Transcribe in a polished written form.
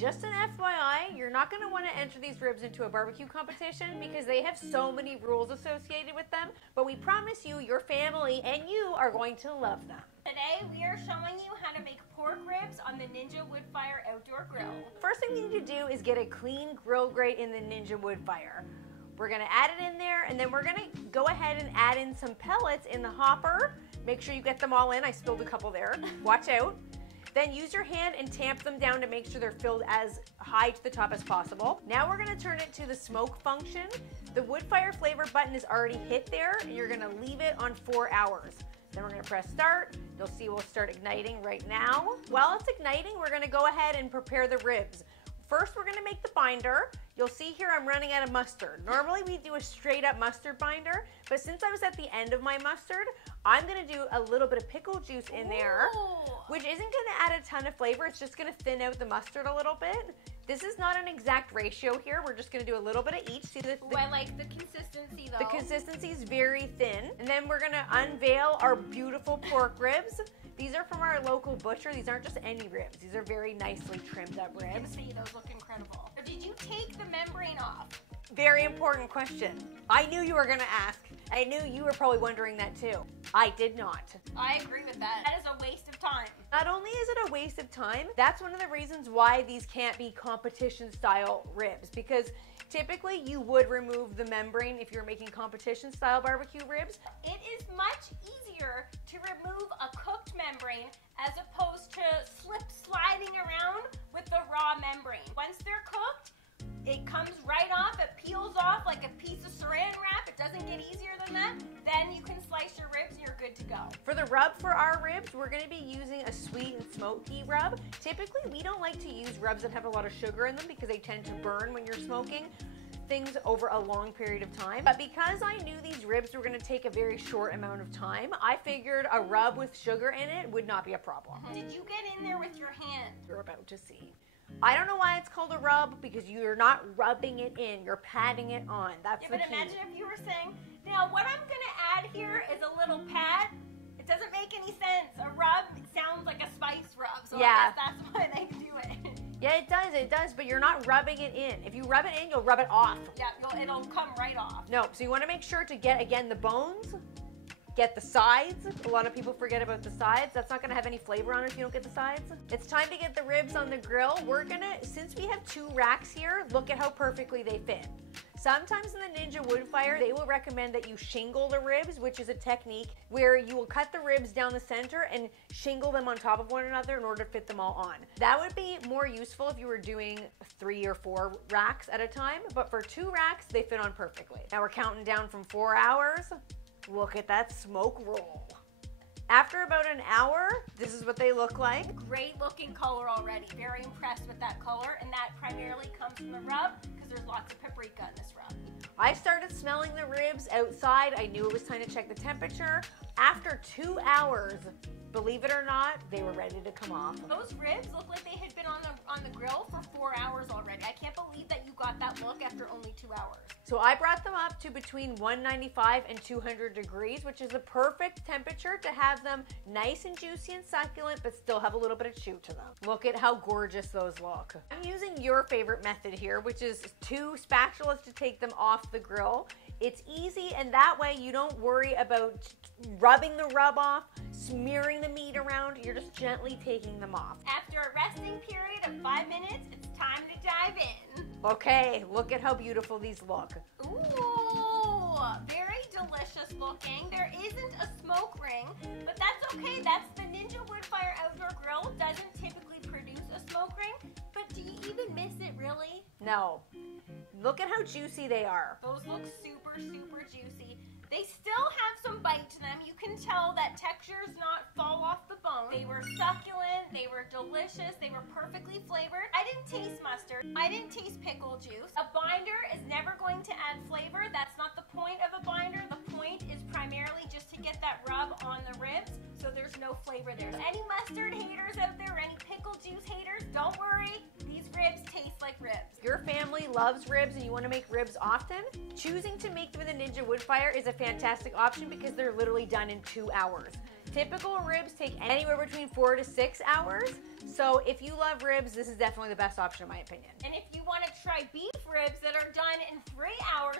Just an FYI, you're not going to want to enter these ribs into a barbecue competition because they have so many rules associated with them, but we promise you, your family and you are going to love them. Today we are showing you how to make pork ribs on the Ninja Woodfire Outdoor Grill. First thing you need to do is get a clean grill grate in the Ninja Woodfire. We're going to add it in there, and then we're going to go ahead and add in some pellets in the hopper. Make sure you get them all in. I spilled a couple there. Watch out. Then use your hand and tamp them down to make sure they're filled as high to the top as possible. Now we're gonna turn it to the smoke function. The Woodfire flavor button is already hit there, and you're gonna leave it on 4 hours. Then we're gonna press start. You'll see we'll start igniting right now. While it's igniting, we're gonna go ahead and prepare the ribs. First, we're gonna make the binder. You'll see here I'm running out of mustard. Normally we do a straight up mustard binder, but since I was at the end of my mustard, I'm gonna do a little bit of pickle juice in there, which isn't gonna add a ton of flavor. It's just gonna thin out the mustard a little bit. This is not an exact ratio here. We're just gonna do a little bit of each. See I like the consistency though. The consistency is very thin. And then we're gonna unveil our beautiful pork ribs. These are from our local butcher. These aren't just any ribs. These are very nicely trimmed up ribs. You can see those look incredible. Did you take the membrane off? Very important question. I knew you were gonna ask. I knew you were probably wondering that too. I did not. I agree with that. That is a waste of time. Not only is it a waste of time, that's one of the reasons why these can't be competition style ribs, because typically you would remove the membrane if you're making competition style barbecue ribs. It is much easier to remove a cooked membrane as opposed to sliding around with the raw membrane. Once they're cooked, it comes right off, it peels off like a piece of saran wrap. It doesn't get easier than that. Then you can slice your ribs and you're good to go. For the rub for our ribs, we're gonna be using a sweet and smoky rub. Typically, we don't like to use rubs that have a lot of sugar in them because they tend to burn when you're smoking things over a long period of time. But because I knew these ribs were gonna take a very short amount of time, I figured a rub with sugar in it would not be a problem. Did you get in there with your hand? You're about to see. I don't know why it's called a rub, because you're not rubbing it in, you're patting it on. That's the key. But imagine if you were saying, now what I'm gonna add here is a little pat. It doesn't make any sense. A rub sounds like a spice rub, so yeah. I guess that's why they do it. Yeah, it does, but you're not rubbing it in. If you rub it in, you'll rub it off. Yeah, it'll come right off. No, so you wanna make sure to get, again, the bones, get the sides. A lot of people forget about the sides. That's not gonna have any flavor on it if you don't get the sides. It's time to get the ribs on the grill. We're gonna, since we have 2 racks here, look at how perfectly they fit. Sometimes in the Ninja Woodfire, they will recommend that you shingle the ribs, which is a technique where you will cut the ribs down the center and shingle them on top of one another in order to fit them all on. That would be more useful if you were doing 3 or 4 racks at a time, but for 2 racks, they fit on perfectly. Now we're counting down from 4 hours. Look at that smoke roll. After about an hour, this is what they look like. Great looking color already. Very impressed with that color, and that primarily comes from the rub because there's lots of paprika in this rub. I started smelling the ribs outside. I knew it was time to check the temperature. After 2 hours, believe it or not, they were ready to come off. Those ribs look like they had been on the grill for 4 hours already. I can't believe that you got that look after only 2 hours. So I brought them up to between 195 and 200 degrees, which is the perfect temperature to have them nice and juicy and succulent, but still have a little bit of chew to them. Look at how gorgeous those look. I'm using your favorite method here, which is 2 spatulas to take them off the grill. It's easy, and that way you don't worry about rubbing the rub off, smearing the meat around. You're just gently taking them off. After a resting period of 5 minutes, it's time to dive in. Okay, look at how beautiful these look. Ooh, very delicious looking. There isn't a smoke ring, but that's okay. That's the Ninja Woodfire Outdoor Grill. Doesn't typically produce a smoke ring, but do you even miss it, really? No. Look at how juicy they are. Those look super, super juicy. They still have some bite to them. You can tell that texture's not fall off the bone. They were succulent, they were delicious, they were perfectly flavored. I didn't taste mustard. I didn't taste pickle juice. A binder is never going to add flavor. That's not the point of a binder. The point is primarily just to get that rub on the ribs, so there's no flavor there. Any mustard haters out there, any pickle juice haters, don't worry. These ribs taste like ribs. Your family loves ribs and you want to make ribs often? Choosing to make them with a Ninja Woodfire is a fantastic option because they're literally done in 2 hours. Typical ribs take anywhere between 4 to 6 hours. So if you love ribs, this is definitely the best option in my opinion. And if you want to try beef ribs that are done in 3 hours,